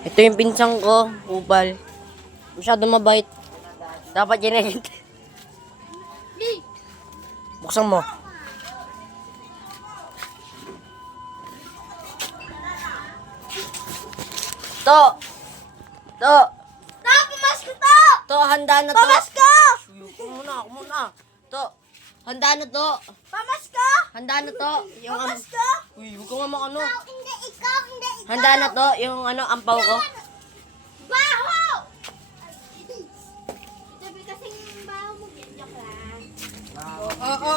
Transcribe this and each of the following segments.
Ito yung pinsang ko, Upal. Masyado mabait. Dapat ginigit. Buksan mo. To! To! Pamasko to! To, handa na to. Pamasko! Ako muna. To, handa na to. Pamasko! Handa na to. Yung Pamasko! Uy, huwag ka nga makano. Hindi ikaw, hindi ikaw. Handa na to, yung ampaw ko. Baho! Sabi kasing baho mo, joke lang. Oo,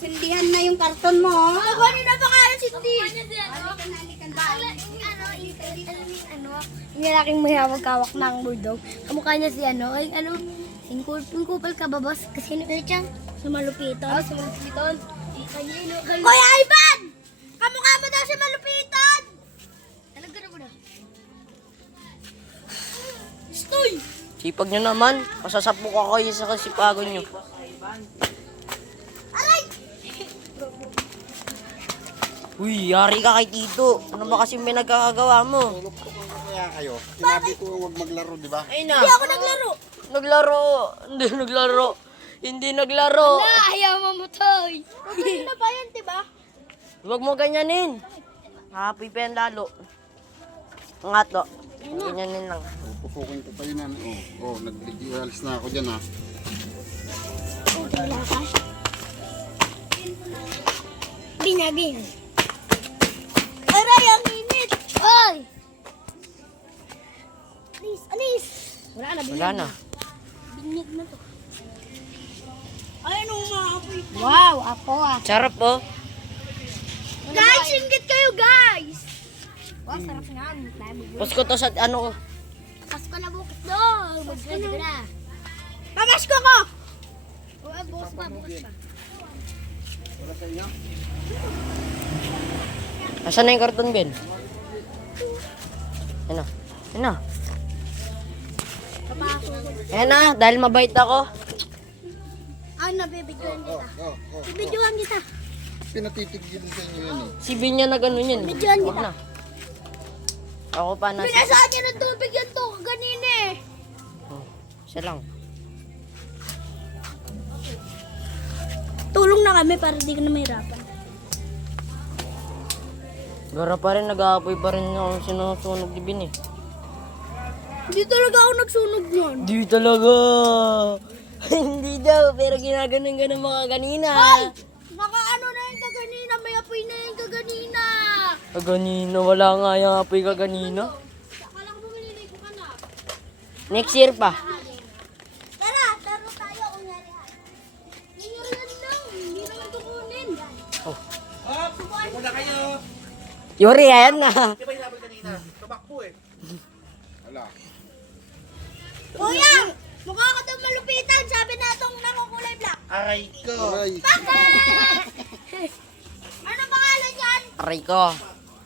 sindihan na yung karton mo. Kunin na ba kaya si Steve? Yung lalaking mayawag kawak ng bulldog. Kamukha niya si yung kupal ka ba, boss? Kasi ano ulit yan? Sa malupiton. Oh, sa malupiton. Kuya Ivan! Kamukha mo daw si Malupitan! Talaga na mo na. Stoy! Sipag nyo naman. Masasapok ako yung sa kasipagan nyo. Aray! Uy, yari ka kay Tito. Ano ba kasi may nagkakagawa mo? Tulog ko kaya kayo. Sinabi ko huwag maglaro, di ba? Ay na. Hindi ako naglaro! Naglaro. Hindi naglaro. Hindi naglaro. Ayaw mamutoy. Magaling na ba yan, diba? Huwag mo ganyanin. Happy pa yan lalo. Ang ato. Ganyanin lang. Pupukin ko pa yun. Nag-alis na ako dyan ha. Binagin. Aray, ang init! Oy! Alis, alis! Wala na, Wala na. binyag na to. Ay, ano umaapoy? Wow, ako ah. Sarap oh. Guys, ingit kayo, guys! Wow, sarap nga. Post ko to sa ano ko. Pasko na bukas doon. Mag-ready ka na. Pamasko ko! Bukas pa, bukas pa. Asan na yung karton, Ben? Ayan na. Ayan na. Ayan na, dahil mabait ako. Nabibidyoan kita. Oh. Bibidyoan kita. Pinatitigil sa inyo yun eh. Si Ben niya nag-ano yun. Bidyoan Huwag kita. na. Ako pa na. Pinasaan niya ng tubig yan to, kanina eh. Siya lang. Tulong na kami para di ka na mahirapan. Gara pa rin, nag-aapoy pa rin ako sinusunog ni Ben eh. Hindi talaga ako nagsunog nun. Di talaga. Hindi daw, pero ginaganon-ganon mga kanina. Nakaano na yung kaganina, may apoy na yung kaganina. Kaganina, wala nga yung apoy kaganina. Akala ko bumili ko ka na. Next year pa. Tara, laro tayo kung yarihan. Yarihan lang, hindi naman kukunin. Yuri, ayan na. Wala. Kuya, mukha ka daw malupitan, sabi na itong nangukulay black. Aray. Ano pangalan yan? Aray ko.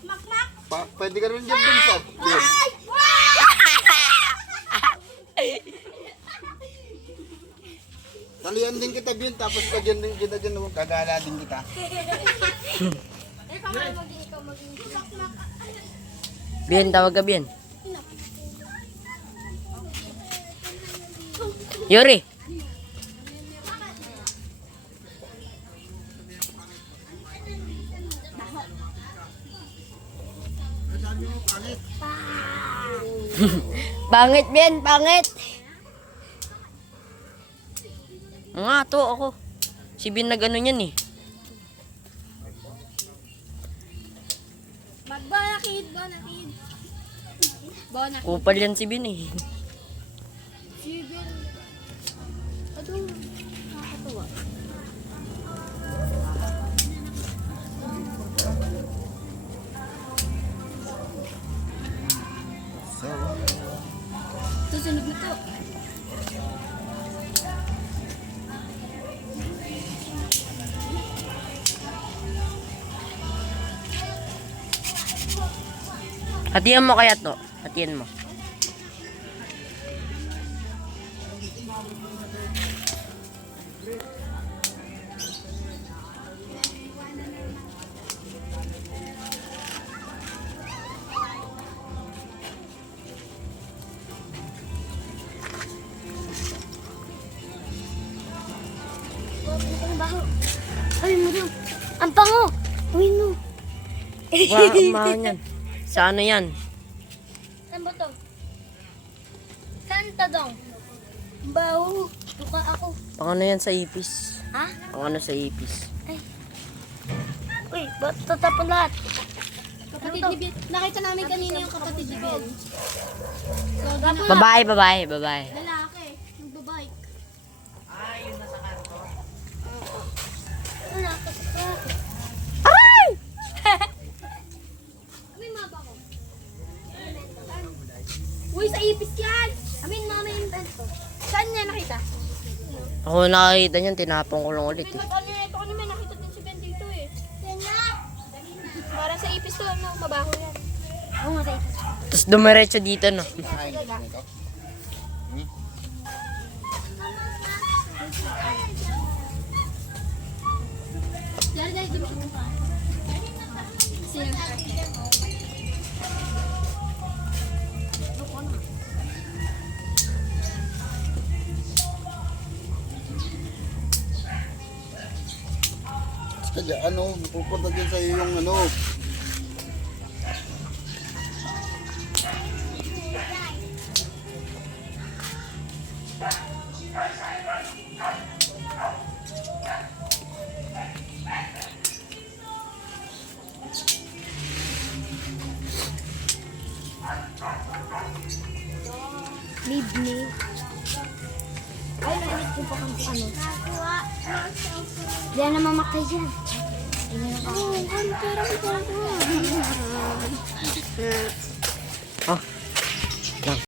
Makmak? Pwede ka rin dyan, Vincent. Yun. Ay! Talian din kita, Bin. Tapos kagyan din kita dyan. Kagala din kita. Bien, tawag ka Bien. Yuri. Pangit, Bien, pangit. Nga to ako. Si Bien nag ano yan eh. Magbonakid, bonakid. Bonakid. Kupal yan si Bien eh. Sige. Ito, nakakatawa. Susunod na to. Hatiyan mo kaya to. Hatiyan mo. baho. Ay, mo daw. Ang pango. Uy, no. Mahal yan. Sa ano yan? Saan ba to? Saan to dong? Baho. Buka ako. Pang ano yan sa ipis? Ha? Pang ano sa ipis? Uy, ba't tatapon lahat? Kapatid ni Ben. Nakita namin kanina yung kapatid ni Ben. So, Babae. lalaki. Nagbabike. Wala ka sa May maba ko. Uy, sa ipis yan! Mama yung Ben ko. Saan niya nakita? Ako nakakita niyan, tinapong ko lang ulit. Ben, ito kanina may nakita din si Ben dito eh. Yan na! Parang sa ipis to, no? Mabaho yan. Oo nga sa ipis. Tapos dumiretso dito, no? Kain ka nito. Dari dahil dumaan pa. Kaya ano, pupunta din sa iyo yung ano. Leave me. Ay, narinig ko pa kung ano. Di na mamakay dyan. Ah,